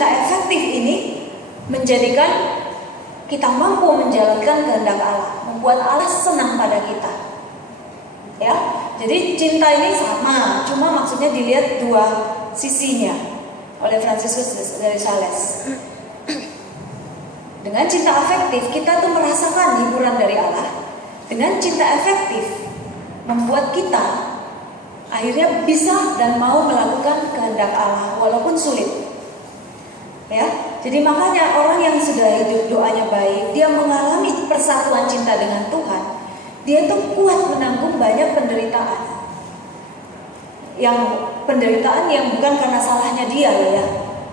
cinta efektif ini menjadikan kita mampu menjalankan kehendak Allah, membuat Allah senang pada kita. Ya, jadi cinta ini sama, cuma maksudnya dilihat dua sisinya oleh Fransiskus dari Sales. Dengan cinta afektif kita tuh merasakan hiburan dari Allah. Dengan cinta efektif membuat kita akhirnya bisa dan mau melakukan kehendak Allah walaupun sulit. Ya, jadi makanya orang yang sudah hidup doanya baik, dia mengalami persatuan cinta dengan Tuhan, dia tuh kuat menanggung banyak penderitaan. Yang penderitaan yang bukan karena salahnya dia loh ya,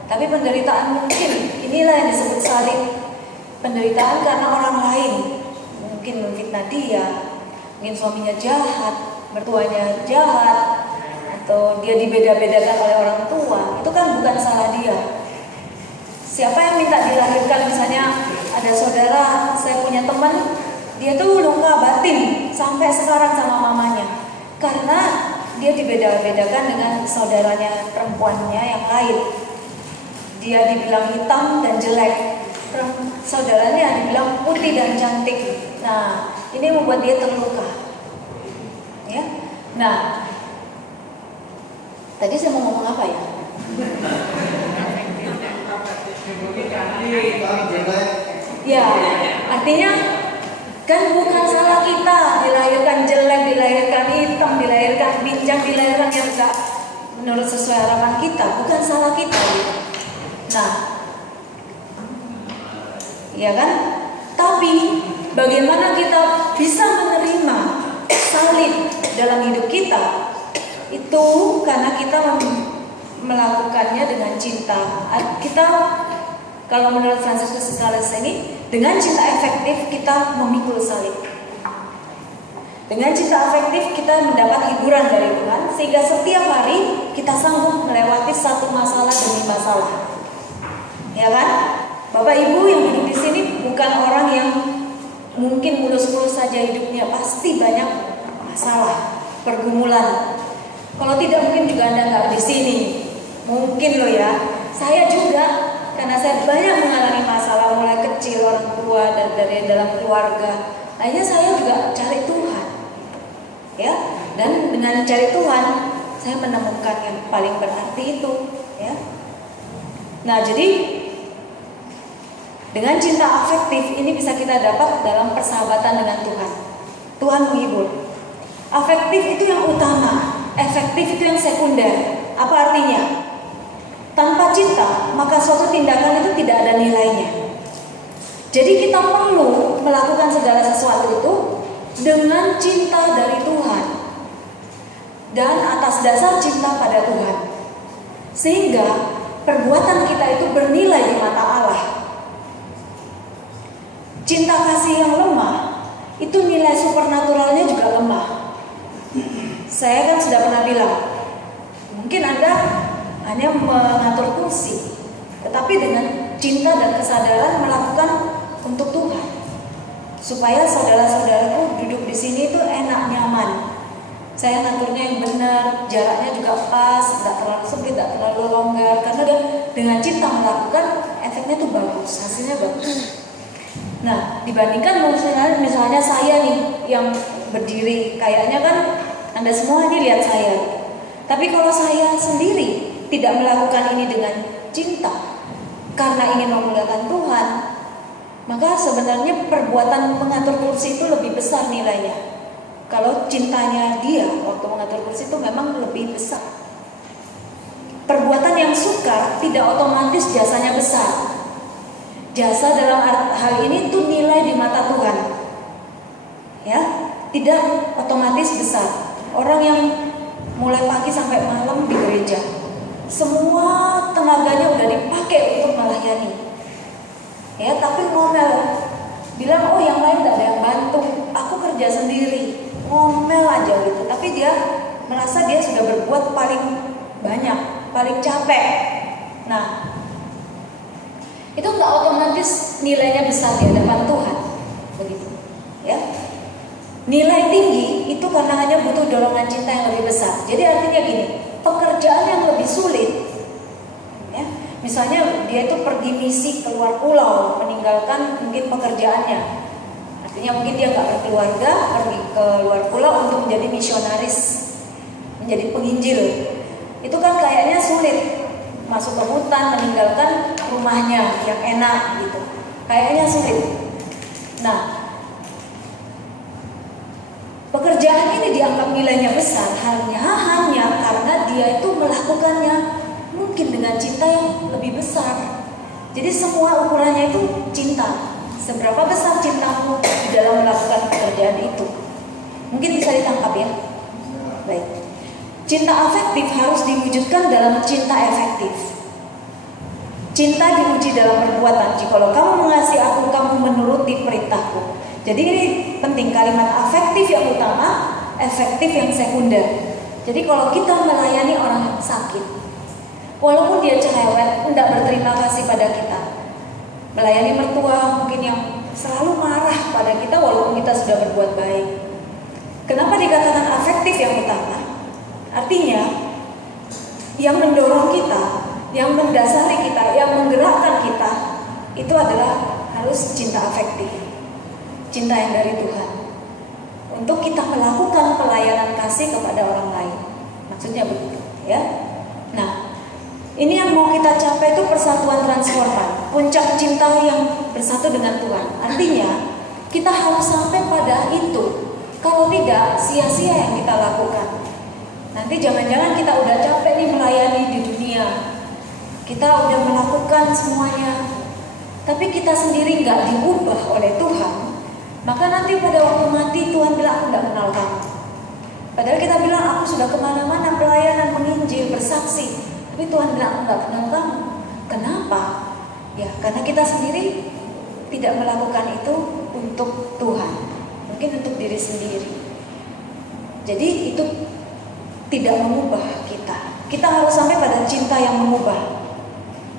tapi penderitaan mungkin inilah yang disebut salib. Penderitaan karena orang lain, mungkin memfitnah dia, mungkin suaminya jahat, mertuanya jahat, atau dia dibeda-bedakan oleh orang tua. Itu kan bukan salah dia. Siapa yang minta dilahirkan, misalnya ada saudara, saya punya teman, dia tuh luka batin sampai sekarang sama mamanya, karena dia dibeda-bedakan dengan saudaranya perempuannya yang lain. Dia dibilang hitam dan jelek, saudaranya dibilang putih dan cantik. Nah, ini membuat dia terluka. Ya, nah, tadi saya mau ngomong apa ya? Ya, artinya kan bukan salah kita dilahirkan jelek, dilahirkan hitam, dilahirkan bincang, dilahirkan yang enggak menurut sesuai harapan kita, bukan salah kita. Nah, ya kan? Tapi bagaimana kita bisa menerima salib dalam hidup kita? Itu karena kita melakukannya dengan cinta. Kita, kalau menurut Fransiskus Sales ini, dengan cinta efektif kita memikul salib. Dengan cinta efektif kita mendapat hiburan dari Tuhan, sehingga setiap hari kita sanggup melewati satu masalah demi masalah. Ya kan? Bapak Ibu yang duduk di sini bukan orang yang mungkin mulus-mulus saja hidupnya, pasti banyak masalah, pergumulan. Kalau tidak mungkin juga Anda nggak di sini. Mungkin loh ya. Saya juga, karena saya banyak mengalami masalah mulai kecil, orang tua dan dari dalam keluarga. Akhirnya saya juga cari Tuhan. Ya, dan dengan cari Tuhan, saya menemukan yang paling berarti itu. Ya. Nah, jadi dengan cinta afektif ini bisa kita dapat dalam persahabatan dengan Tuhan. Tuhan menghibur. Afektif itu yang utama. Efektif itu yang sekunder. Apa artinya? Tanpa cinta, maka suatu tindakan itu tidak ada nilainya. Jadi kita perlu melakukan segala sesuatu itu dengan cinta dari Tuhan dan atas dasar cinta pada Tuhan, sehingga perbuatan kita itu bernilai di mata Allah. Cinta kasih yang lemah itu nilai supernaturalnya juga lemah. Saya kan sudah pernah bilang, mungkin Anda hanya mengatur kursi, tetapi dengan cinta dan kesadaran melakukan untuk Tuhan, supaya saudara-saudaraku duduk di sini itu enak, nyaman. Saya ngaturnya yang benar, jaraknya juga pas, tidak terlalu sempit, tidak terlalu longgar, karena dengan cinta melakukan, efeknya tuh bagus, hasilnya bagus. Nah, dibandingkan misalnya saya nih yang berdiri, kayaknya kan Anda semua ini lihat saya, tapi kalau saya sendiri tidak melakukan ini dengan cinta karena ingin memuliakan Tuhan, maka sebenarnya perbuatan mengatur kursi itu lebih besar nilainya. Kalau cintanya dia waktu mengatur kursi itu memang lebih besar. Perbuatan yang sukar tidak otomatis jasanya besar. Jasa dalam hal ini tuh nilai di mata Tuhan, ya, tidak otomatis besar. Orang yang mulai pagi sampai malam di gereja, semua tenaganya udah dipakai untuk melayani, ya, tapi ngomel, bilang oh yang lain gak ada yang bantu, aku kerja sendiri, ngomel aja gitu. Tapi dia merasa dia sudah berbuat paling banyak, paling capek. Nah, itu nggak otomatis nilainya besar di hadapan Tuhan, begitu, ya. Nilai tinggi itu karena hanya butuh dorongan cinta yang lebih besar. Jadi artinya gini, pekerjaan yang lebih sulit, ya, Misalnya dia itu pergi misi keluar pulau, meninggalkan mungkin pekerjaannya. Artinya mungkin dia nggak berkeluarga, pergi ke luar pulau untuk menjadi misionaris, menjadi penginjil. Itu kan kayaknya sulit, masuk ke hutan, meninggalkan rumahnya yang enak gitu. Kayaknya sulit. Nah, pekerjaan ini dianggap nilainya besar hanya karena dia itu melakukannya mungkin dengan cinta yang lebih besar. Jadi semua ukurannya itu cinta. Seberapa besar cintamu di dalam melakukan pekerjaan itu? Mungkin bisa ditangkap ya? Baik. Cinta afektif harus diwujudkan dalam cinta efektif. Cinta diuji dalam perbuatan. Jikalau kamu mengasihi aku, kamu menuruti perintahku. Jadi ini penting, kalimat afektif yang utama, efektif yang sekunder. Jadi kalau kita melayani orang yang sakit, walaupun dia cerewet, tidak berterima kasih pada kita, melayani mertua mungkin yang selalu marah pada kita walaupun kita sudah berbuat baik. Kenapa dikatakan afektif yang utama? Artinya yang mendorong kita, yang mendasari kita, yang menggerakkan kita itu adalah harus cinta afektif, cinta yang dari Tuhan, untuk kita melakukan pelayanan kasih kepada orang lain. Maksudnya begitu ya. Nah, ini yang mau kita capai itu persatuan transforman, puncak cinta yang bersatu dengan Tuhan. Artinya kita harus sampai pada itu. Kalau tidak, sia-sia yang kita lakukan. Nanti jangan-jangan kita udah capek nih melayani di dunia, kita udah melakukan semuanya, tapi kita sendiri nggak diubah oleh Tuhan. Maka nanti pada waktu mati Tuhan bilang, aku nggak kenal kamu. Padahal kita bilang, aku sudah kemana-mana pelayanan, menginjil, bersaksi, tapi Tuhan bilang, aku nggak kenal kamu. Kenapa? Ya karena kita sendiri tidak melakukan itu untuk Tuhan, mungkin untuk diri sendiri. Jadi itu tidak mengubah kita. Kita harus sampai pada cinta yang mengubah,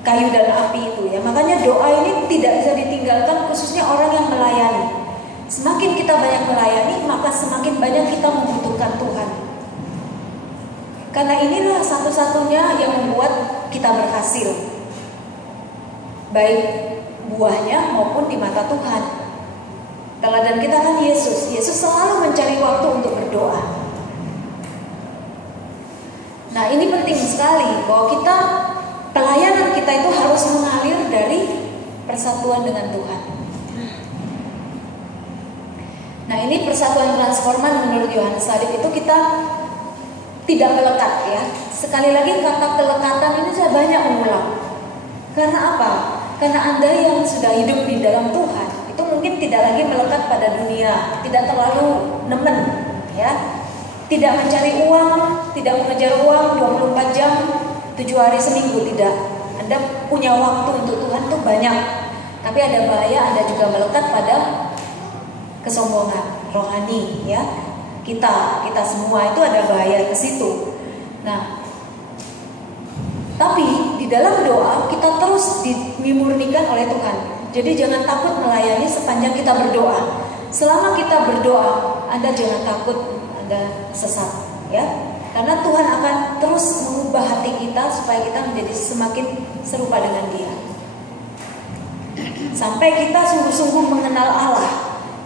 kayu dan api itu ya. Makanya doa ini tidak bisa ditinggalkan, khususnya orang yang melayani. Semakin kita banyak melayani, maka semakin banyak kita membutuhkan Tuhan. Karena inilah satu-satunya yang membuat kita berhasil, baik buahnya maupun di mata Tuhan. Teladan kita kan Yesus. Yesus selalu mencari waktu untuk berdoa. Nah, ini penting sekali bahwa kita, pelayanan kita itu harus mengalir dari persatuan dengan Tuhan. Nah, ini persatuan transforman menurut Yohanes Salib itu kita tidak melekat ya. Sekali lagi kata kelekatan ini saya banyak mengulang. Karena apa? Karena Anda yang sudah hidup di dalam Tuhan itu mungkin tidak lagi melekat pada dunia, tidak terlalu nemen ya. Tidak mencari uang, tidak mengejar uang 24 jam, 7 hari seminggu, tidak. Anda punya waktu untuk Tuhan tuh banyak. Tapi ada bahaya Anda juga melekat pada kesombongan rohani ya. Kita semua itu ada bahaya ke situ. Nah, tapi di dalam doa kita terus dimurnikan oleh Tuhan. Jadi jangan takut melayani sepanjang kita berdoa. Selama kita berdoa, Anda jangan takut Anda sesat ya. Karena Tuhan akan terus mengubah hati kita supaya kita menjadi semakin serupa dengan Dia. Sampai kita sungguh-sungguh mengenal Allah.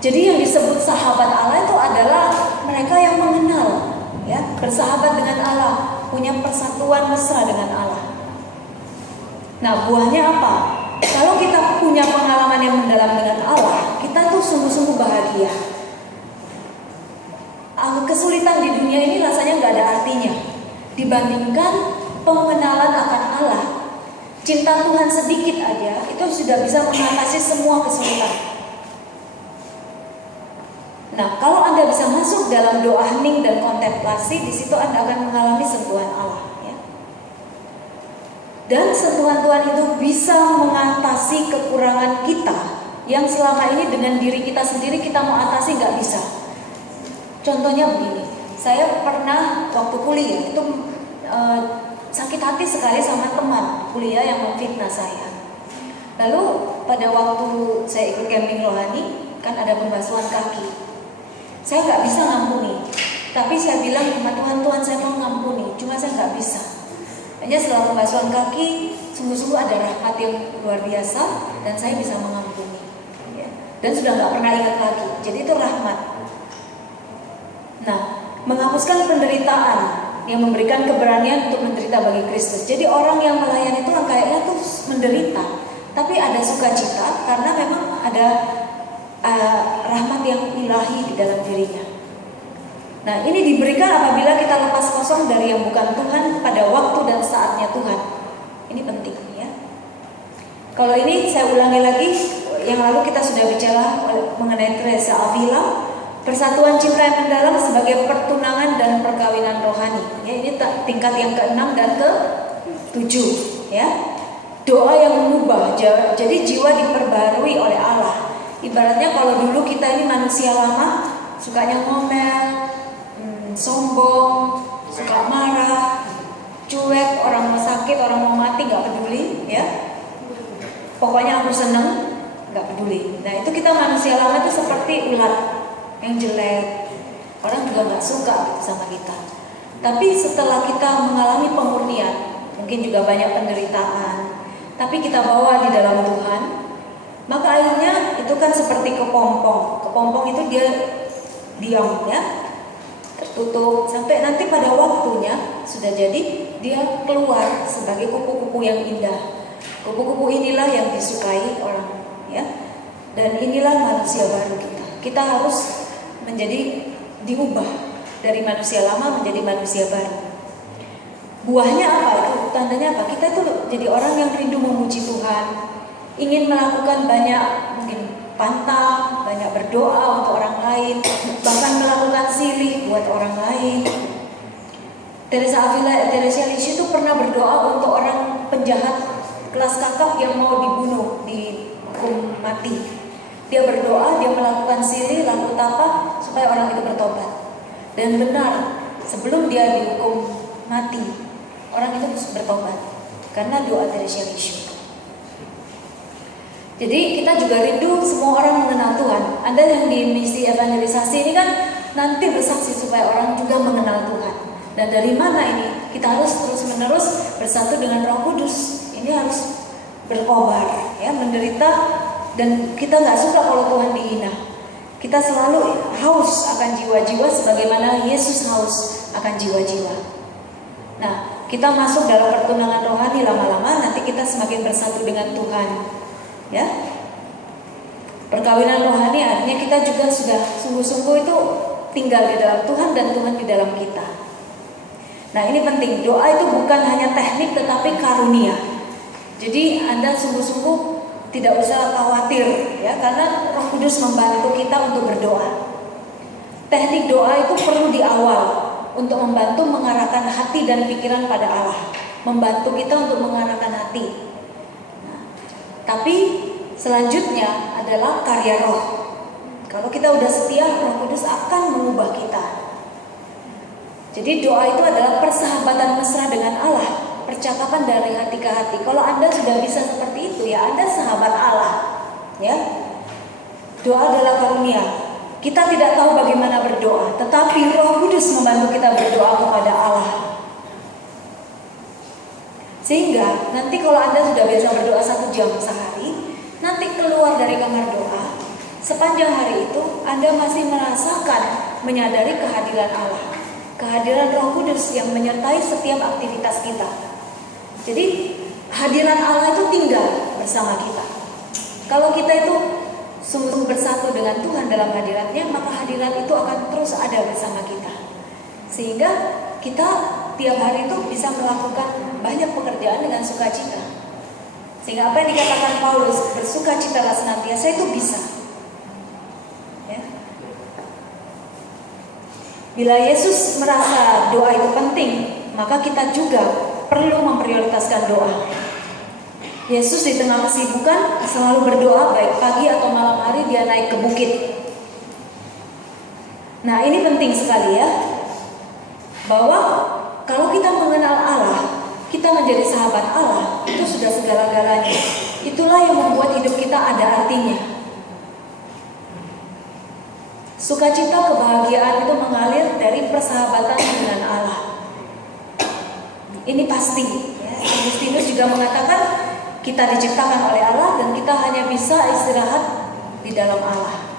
Jadi yang disebut sahabat Allah itu adalah mereka yang mengenal ya, bersahabat dengan Allah, punya persatuan mesra dengan Allah. Nah, buahnya apa? Kalau kita punya pengalaman yang mendalam dengan Allah, kita tuh sungguh-sungguh bahagia. Kesulitan di dunia ini rasanya nggak ada artinya dibandingkan pengenalan akan Allah. Cinta Tuhan sedikit aja itu sudah bisa mengatasi semua kesulitan. Nah, kalau Anda bisa masuk dalam doa hening dan kontemplasi, di situ Anda akan mengalami sentuhan Allah ya. Dan sentuhan Tuhan itu bisa mengatasi kekurangan kita yang selama ini dengan diri kita sendiri kita mau atasi nggak bisa. Contohnya begini, saya pernah waktu kuliah itu sakit hati sekali sama teman kuliah yang memfitnah saya. Lalu pada waktu saya ikut camping rohani, kan ada pembasuhan kaki. Saya nggak bisa ngampuni, tapi saya bilang sama Tuhan, Tuhan saya mau ngampuni, cuma saya nggak bisa. Hanya setelah pembasuhan kaki, sungguh-sungguh ada rahmat yang luar biasa dan saya bisa mengampuni, ya. Dan sudah nggak pernah ingat lagi. Jadi itu rahmat. Nah, menghapuskan penderitaan yang memberikan keberanian untuk menderita bagi Kristus. Jadi orang yang melayani Tuhan kayaknya tuh menderita, tapi ada sukacita karena memang ada rahmat yang ilahi di dalam dirinya. Nah, ini diberikan apabila kita lepas kosong dari yang bukan Tuhan pada waktu dan saatnya Tuhan. Ini penting, ya. Kalau ini saya ulangi lagi, yang lalu kita sudah bicara mengenai Teresa Avila, persatuan cinta yang mendalam sebagai pertunangan dan perkawinan rohani. Ya, ini tingkat yang ke-6 dan ke-7, ya. Doa yang mengubah, jadi jiwa diperbarui oleh Allah. Ibaratnya kalau dulu kita ini manusia lama, sukanya ngomel, sombong, suka marah, cuek, orang mau sakit, orang mau mati nggak peduli, ya. Pokoknya aku seneng, nggak peduli. Nah, itu kita manusia lama itu seperti ular yang jelek, orang juga nggak suka gitu sama kita. Tapi setelah kita mengalami pemurnian, mungkin juga banyak penderitaan, tapi kita bawa di dalam Tuhan, maka akhirnya itu kan seperti kepompong. Kepompong itu dia diam, ya, tertutup sampai nanti pada waktunya sudah jadi dia keluar sebagai kupu-kupu yang indah. Kupu-kupu inilah yang disukai orang, ya. Dan inilah manusia baru kita. Kita harus menjadi diubah dari manusia lama menjadi manusia baru. Buahnya apa? Itu tandanya apa? Kita tuh jadi orang yang rindu memuji Tuhan, ingin melakukan banyak, mungkin pantang, banyak berdoa untuk orang lain, bahkan melakukan silih buat orang lain. Teresa Lisieux itu pernah berdoa untuk orang penjahat kelas kakap yang mau dibunuh, dihukum mati. Dia berdoa, dia melakukan silih, lalu tapa supaya orang itu bertobat. Dan benar, sebelum dia dihukum mati, orang itu bertobat karena doa Teresa Lisieux. Jadi kita juga rindu semua orang mengenal Tuhan. Anda yang di misi evangelisasi ini kan nanti bersaksi supaya orang juga mengenal Tuhan. Dan dari mana ini? Kita harus terus-menerus bersatu dengan Roh Kudus. Ini harus berkobar, ya, menderita. Dan kita nggak suka kalau Tuhan dihina. Kita selalu haus akan jiwa-jiwa sebagaimana Yesus haus akan jiwa-jiwa. Nah, kita masuk dalam pertunangan rohani lama-lama, nanti kita semakin bersatu dengan Tuhan, ya. Perkawinan rohani artinya kita juga sudah sungguh-sungguh itu tinggal di dalam Tuhan dan Tuhan di dalam kita. Nah, ini penting. Doa itu bukan hanya teknik tetapi karunia. Jadi Anda sungguh-sungguh tidak usah khawatir, ya, karena Roh Kudus membantu kita untuk berdoa. Teknik doa itu perlu di awal untuk membantu mengarahkan hati dan pikiran pada Allah, membantu kita untuk mengarahkan hati. Nah, tapi selanjutnya adalah karya Roh. Kalau kita udah setia, Roh Kudus akan mengubah kita. Jadi doa itu adalah persahabatan mesra dengan Allah. Percakapan dari hati ke hati. Kalau Anda sudah bisa seperti itu, ya Anda sahabat Allah, ya. Doa adalah karunia. Kita tidak tahu bagaimana berdoa, tetapi Roh Kudus membantu kita berdoa kepada Allah. Sehingga nanti kalau Anda sudah biasa berdoa 1 jam sehari, nanti keluar dari kamar doa, sepanjang hari itu Anda masih merasakan, menyadari kehadiran Allah, kehadiran Roh Kudus yang menyertai setiap aktivitas kita. Jadi hadiran Allah itu tinggal bersama kita. Kalau kita itu sungguh bersatu dengan Tuhan dalam hadiratnya, maka hadirat itu akan terus ada bersama kita. Sehingga kita tiap hari itu bisa melakukan banyak pekerjaan dengan sukacita. Sehingga apa yang dikatakan Paulus, bersukacitalah senantiasa, itu bisa, ya. Bila Yesus merasa doa itu penting, maka kita juga perlu memprioritaskan doa. Yesus di tengah kesibukan selalu berdoa, baik pagi atau malam hari dia naik ke bukit. Nah, ini penting sekali, ya, bahwa kalau kita mengenal Allah, kita menjadi sahabat Allah, itu sudah segala-galanya. Itulah yang membuat hidup kita ada artinya. Sukacita, kebahagiaan itu mengalir dari persahabatan dengan Allah. Ini pasti, ya. Agustinus juga mengatakan kita diciptakan oleh Allah dan kita hanya bisa istirahat di dalam Allah.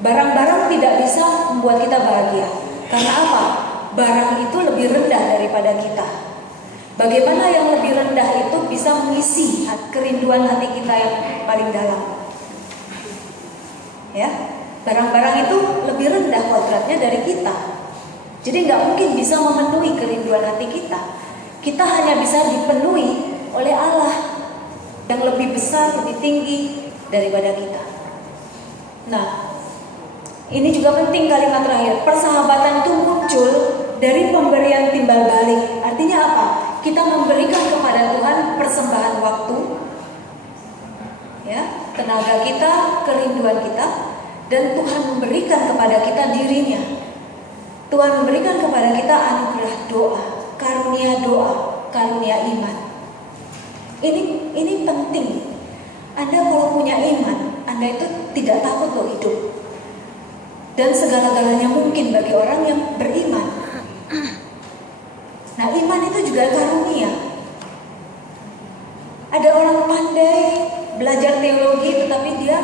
Barang-barang tidak bisa membuat kita bahagia. Karena apa? Barang itu lebih rendah daripada kita. Bagaimana yang lebih rendah itu bisa mengisi kerinduan hati kita yang paling dalam? Ya, barang-barang itu lebih rendah kodratnya dari kita. Jadi nggak mungkin bisa memenuhi kerinduan hati kita. Kita hanya bisa dipenuhi oleh Allah yang lebih besar, lebih tinggi daripada kita. Nah, ini juga penting kalimat terakhir. Persahabatan itu muncul dari pemberian timbal balik. Artinya apa? Kita memberikan kepada Tuhan persembahan waktu, ya, tenaga kita, kerinduan kita, dan Tuhan memberikan kepada kita dirinya. Tuhan memberikan kepada kita anugerah doa, karunia iman. Ini penting. Anda kalau punya iman, Anda itu tidak takut loh hidup. Dan segala-galanya mungkin bagi orang yang beriman. Nah, iman itu juga karunia. Ada orang pandai belajar teologi tetapi dia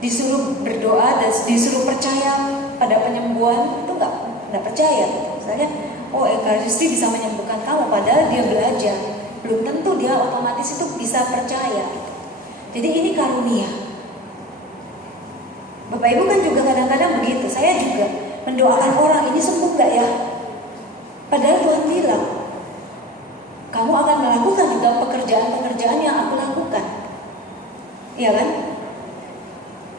disuruh berdoa dan disuruh percaya pada penyembuhan, itu nggak percaya. Misalnya, Ekaristi bisa menyembuhkan kamu, padahal dia belajar. Belum tentu dia otomatis itu bisa percaya. Jadi ini karunia. Bapak Ibu kan juga kadang-kadang begitu. Saya juga mendoakan orang, ini sembuh gak ya? Padahal Tuhan bilang, kamu akan melakukan juga pekerjaan-pekerjaan yang aku lakukan. Iya kan?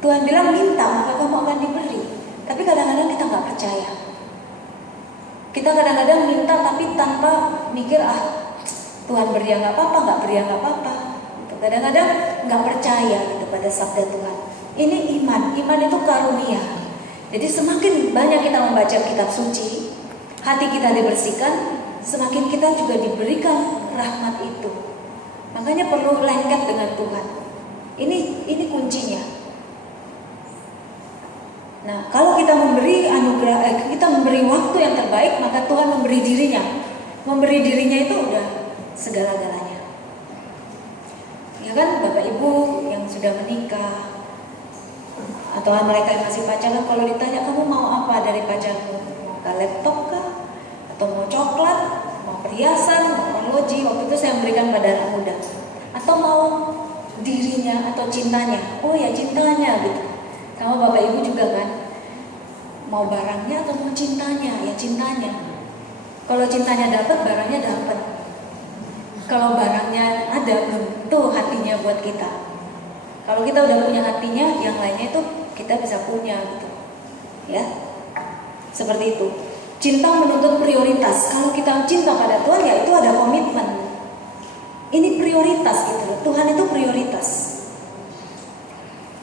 Tuhan bilang minta, maka kamu akan diberi. Tapi kadang-kadang kita gak percaya. Kita kadang-kadang minta tapi tanpa mikir, Tuhan beri yang gak apa-apa, gak beri yang gak apa-apa. Kadang-kadang gak percaya gitu pada sabda Tuhan. Ini iman itu karunia. Jadi semakin banyak kita membaca kitab suci, hati kita dibersihkan, semakin kita juga diberikan rahmat itu. Makanya perlu lengket dengan Tuhan. Ini kuncinya. Nah, kalau kita memberi anugerah, kita memberi waktu yang terbaik, maka Tuhan memberi dirinya. Memberi dirinya itu udah segala-galanya. Ya kan, Bapak Ibu yang sudah menikah, atau mereka yang masih pacaran, kalau ditanya kamu mau apa dari pacarmu? Mau laptop kah? Atau mau coklat? Mau perhiasan? Mau arloji? Waktu itu saya memberikan pada anak muda. Atau mau dirinya atau cintanya? Oh ya cintanya gitu. Sama Bapak Ibu juga kan? Mau barangnya atau mau cintanya? Ya cintanya. Kalau cintanya dapat, barangnya dapat. Kalau barangnya ada, belum tentu hatinya buat kita. Kalau kita udah punya hatinya, yang lainnya itu kita bisa punya gitu. Ya. Seperti itu. Cinta menuntut prioritas. Kalau kita cinta pada Tuhan, ya itu ada komitmen. Ini prioritas gitu. Tuhan itu prioritas.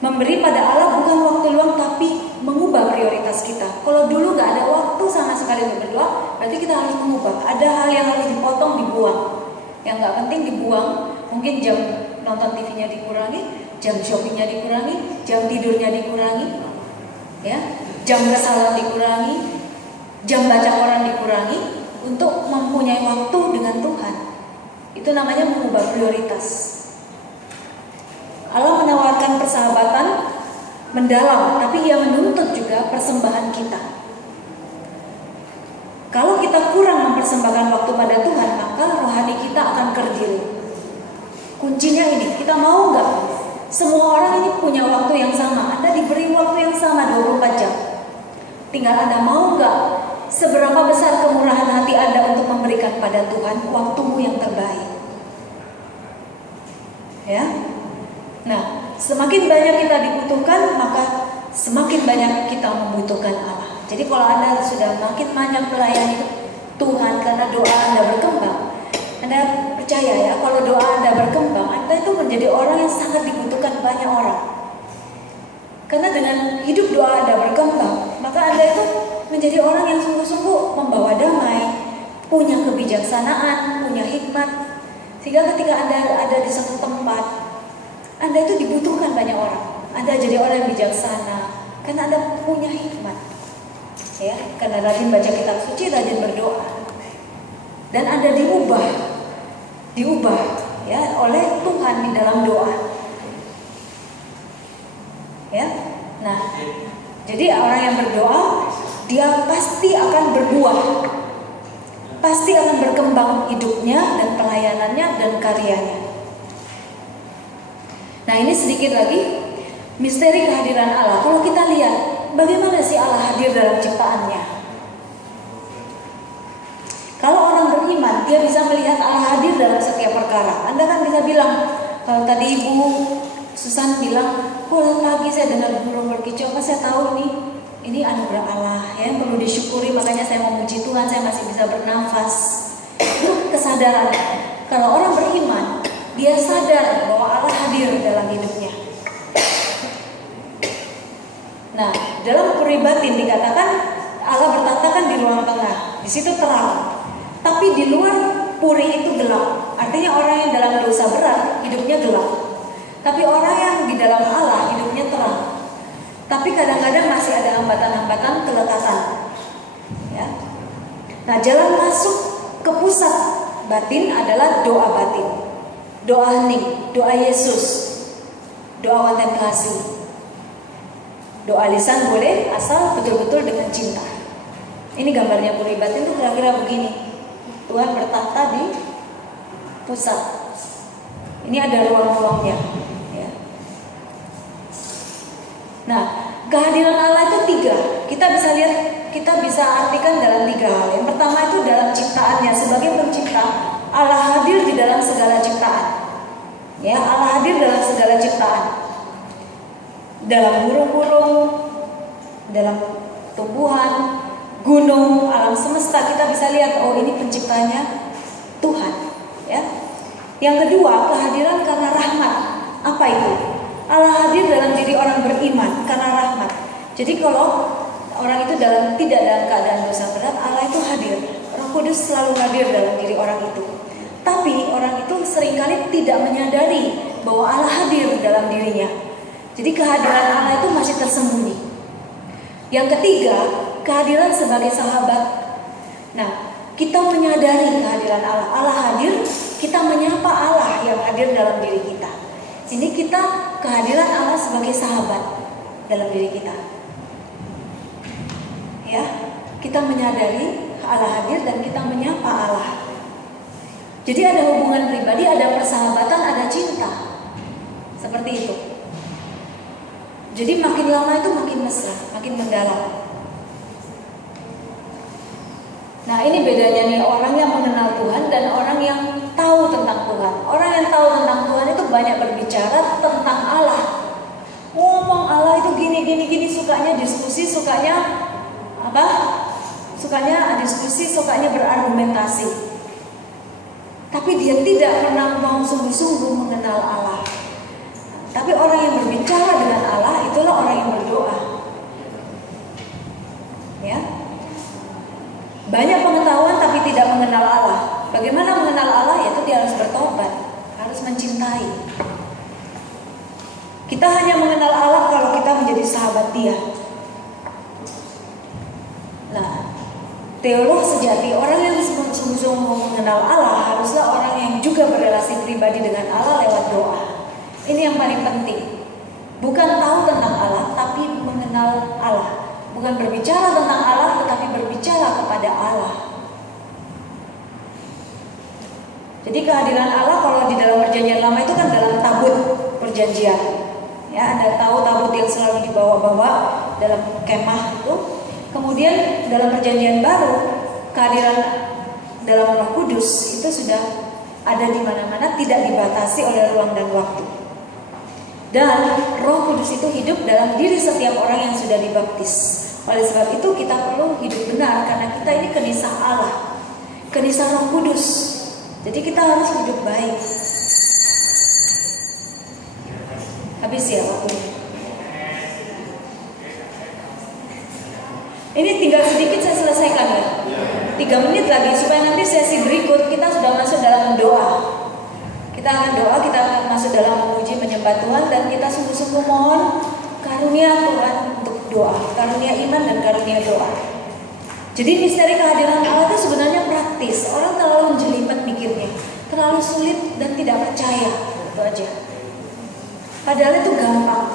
Memberi pada Allah bukan waktu luang, tapi mengubah prioritas kita. Kalau dulu gak ada waktu sama sekali untuk berdoa, berarti kita harus mengubah. Ada hal yang harus dipotong, dibuang. Yang gak penting dibuang. Mungkin jam nonton TV-nya dikurangi, jam shoppingnya dikurangi, jam tidurnya dikurangi, ya, jam bersalah dikurangi, jam baca Quran dikurangi, untuk mempunyai waktu dengan Tuhan. Itu namanya mengubah prioritas. Allah menawarkan persahabatan mendalam, tapi Ia menuntut juga persembahan kita. Kalau kita kurang mempersembahkan waktu pada Tuhan, maka rohani kita akan kerdil. Kuncinya ini, kita mau nggak? Semua orang ini punya waktu yang sama. Anda diberi waktu yang sama 24 jam. Tinggal Anda mau nggak? Seberapa besar kemurahan hati Anda untuk memberikan pada Tuhan waktumu yang terbaik. Ya. Nah, semakin banyak kita dibutuhkan, maka semakin banyak kita membutuhkan Allah. Jadi kalau Anda sudah makin banyak melayani Tuhan karena doa Anda berkembang, Anda percaya ya, kalau doa Anda berkembang, Anda itu menjadi orang yang sangat dibutuhkan banyak orang. Karena dengan hidup doa Anda berkembang, maka Anda itu menjadi orang yang sungguh-sungguh membawa damai, punya kebijaksanaan, punya hikmat. Sehingga ketika Anda ada di satu tempat, Anda itu dibutuhkan banyak orang. Anda jadi orang yang bijaksana karena Anda punya hikmat. Ya, karena rajin baca kitab suci, rajin berdoa. Dan Anda diubah diubah ya oleh Tuhan di dalam doa. Ya. Nah, jadi orang yang berdoa dia pasti akan berbuah. Pasti akan berkembang hidupnya dan pelayanannya dan karyanya. Nah, ini sedikit lagi misteri kehadiran Allah. Kalau kita lihat bagaimana sih Allah hadir dalam ciptaannya? Kalau orang beriman, dia bisa melihat Allah hadir dalam setiap perkara. Anda kan bisa bilang, kalau tadi Ibu Susan bilang, pagi saya dengar burung berkicau, saya tahu ini anugerah Allah yang perlu disyukuri, makanya saya memuji Tuhan, saya masih bisa bernafas. Itu kesadaran. Kalau orang beriman, dia sadar bahwa Allah hadir dalam hidupnya. Nah, dalam puri batin dikatakan Allah bertata kan di ruang tengah, di situ terang. Tapi di luar puri itu gelap. Artinya orang yang dalam dosa berat hidupnya gelap. Tapi orang yang di dalam Allah hidupnya terang. Tapi kadang-kadang masih ada hambatan-hambatan kelekatan. Ya. Nah, jalan masuk ke pusat batin adalah doa batin, doa hening, doa Yesus, doa kontemplasi. Doa lisan boleh asal betul-betul dengan cinta. Ini gambarnya puri batin itu kira-kira begini. Tuhan bertata di pusat. Ini ada ruang-ruangnya. Ya. Nah, kehadiran Allah itu 3. Kita bisa lihat, kita bisa artikan dalam 3 hal. Yang pertama itu dalam ciptaannya. Sebagai pencipta, Allah hadir di dalam segala ciptaan. Ya, Allah hadir dalam segala ciptaan. Dalam burung-burung, dalam tumbuhan, gunung, alam semesta, kita bisa lihat, oh ini penciptanya Tuhan. Ya. Yang kedua, kehadiran karena rahmat. Apa itu? Allah hadir dalam diri orang beriman karena rahmat. Jadi kalau orang itu tidak dalam keadaan dosa berat, Allah itu hadir. Roh Kudus selalu hadir dalam diri orang itu. Tapi orang itu seringkali tidak menyadari bahwa Allah hadir dalam dirinya. Jadi kehadiran Allah itu masih tersembunyi. Yang ketiga, kehadiran sebagai sahabat. Nah, kita menyadari kehadiran Allah. Allah hadir, kita menyapa Allah yang hadir dalam diri kita. Ini kita kehadiran Allah sebagai sahabat dalam diri kita. Ya, kita menyadari Allah hadir dan kita menyapa Allah. Jadi ada hubungan pribadi, ada persahabatan, ada cinta. Seperti itu. Jadi makin lama itu makin mesra, makin mendalam. Nah, ini bedanya nih orang yang mengenal Tuhan dan orang yang tahu tentang Tuhan. Orang yang tahu tentang Tuhan itu banyak berbicara tentang Allah. Ngomong Allah itu gini, sukanya diskusi, sukanya apa? Sukanya diskusi, sukanya berargumentasi. Tapi dia tidak pernah mau sungguh-sungguh mengenal Allah. Tapi orang yang berbicara dengan Allah itulah orang yang berdoa. Ya. Banyak pengetahuan tapi tidak mengenal Allah. Bagaimana mengenal Allah? Yaitu dia harus bertobat, harus mencintai. Kita hanya mengenal Allah kalau kita menjadi sahabat Dia. Nah, teolog sejati, orang yang sungguh-sungguh mengenal Allah haruslah orang yang juga berrelasi pribadi dengan Allah lewat doa. Ini yang paling penting. Bukan tahu tentang Allah, tapi mengenal Allah. Bukan berbicara tentang Allah, tetapi berbicara kepada Allah. Jadi kehadiran Allah kalau di dalam perjanjian lama itu kan dalam tabut perjanjian. Ya, Anda tahu tabut yang selalu dibawa-bawa dalam kemah itu. Kemudian dalam perjanjian baru, kehadiran dalam Roh Kudus itu sudah ada di mana-mana, tidak dibatasi oleh ruang dan waktu. Dan Roh Kudus itu hidup dalam diri setiap orang yang sudah dibaptis. Oleh sebab itu kita perlu hidup benar, karena kita ini kenisah Allah, kenisah Roh Kudus. Jadi kita harus hidup baik. Habis ya waktunya. Ini tinggal sedikit saya selesaikan ya. 3 menit lagi supaya nanti sesi berikut kita sudah masuk dalam doa. Kita akan doa, kita akan masuk dalam memuji menyembah Tuhan, dan kita sungguh-sungguh mohon karunia Tuhan untuk doa, karunia iman dan karunia doa. Jadi misteri kehadiran Allah itu sebenarnya praktis. Orang terlalu jelimet mikirnya. terlalu sulit dan tidak percaya. Itu aja. Padahal itu gampang.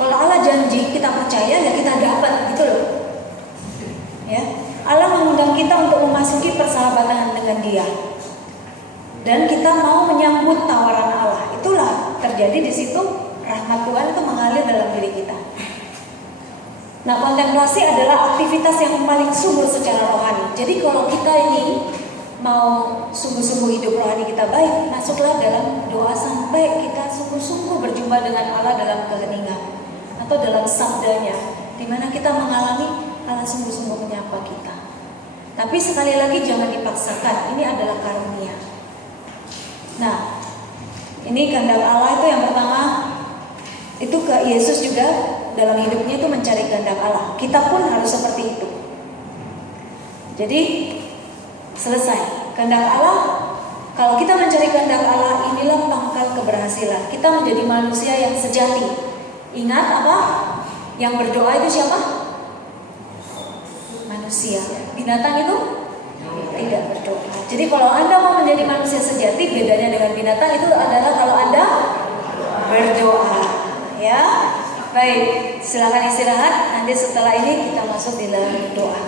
Kalau Allah janji kita percaya, ya kita dapat, gitu loh. Ya, Allah mengundang kita untuk memasuki persahabatan dengan Dia, dan kita mau menyambut tawaran Allah. Itulah terjadi di situ, rahmat Tuhan itu mengalir dalam diri kita. Nah, kontemplasi adalah aktivitas yang paling subur secara rohani. Jadi kalau kita ini mau sungguh-sungguh hidup rohani kita baik, masuklah dalam doa sampai kita sungguh-sungguh berjumpa dengan Allah dalam keheningan atau dalam sabdanya, di mana kita mengalami Allah sungguh-sungguh menyapa kita. Tapi sekali lagi jangan dipaksakan, ini adalah karunia. Nah, ini kehendak Allah itu yang pertama, itu ke Yesus juga dalam hidupnya itu mencari kehendak Allah. Kita pun harus seperti itu. Jadi selesai kehendak Allah. Kalau kita mencari kehendak Allah, inilah pangkal keberhasilan. Kita menjadi manusia yang sejati. Ingat apa? Yang berdoa itu siapa? Manusia. Binatang itu tidak berdoa. Jadi kalau Anda mau menjadi manusia sejati, bedanya dengan binatang itu adalah kalau Anda berdoa. Ya, baik. Silakan istirahat. Nanti setelah ini kita masuk di dalam doa.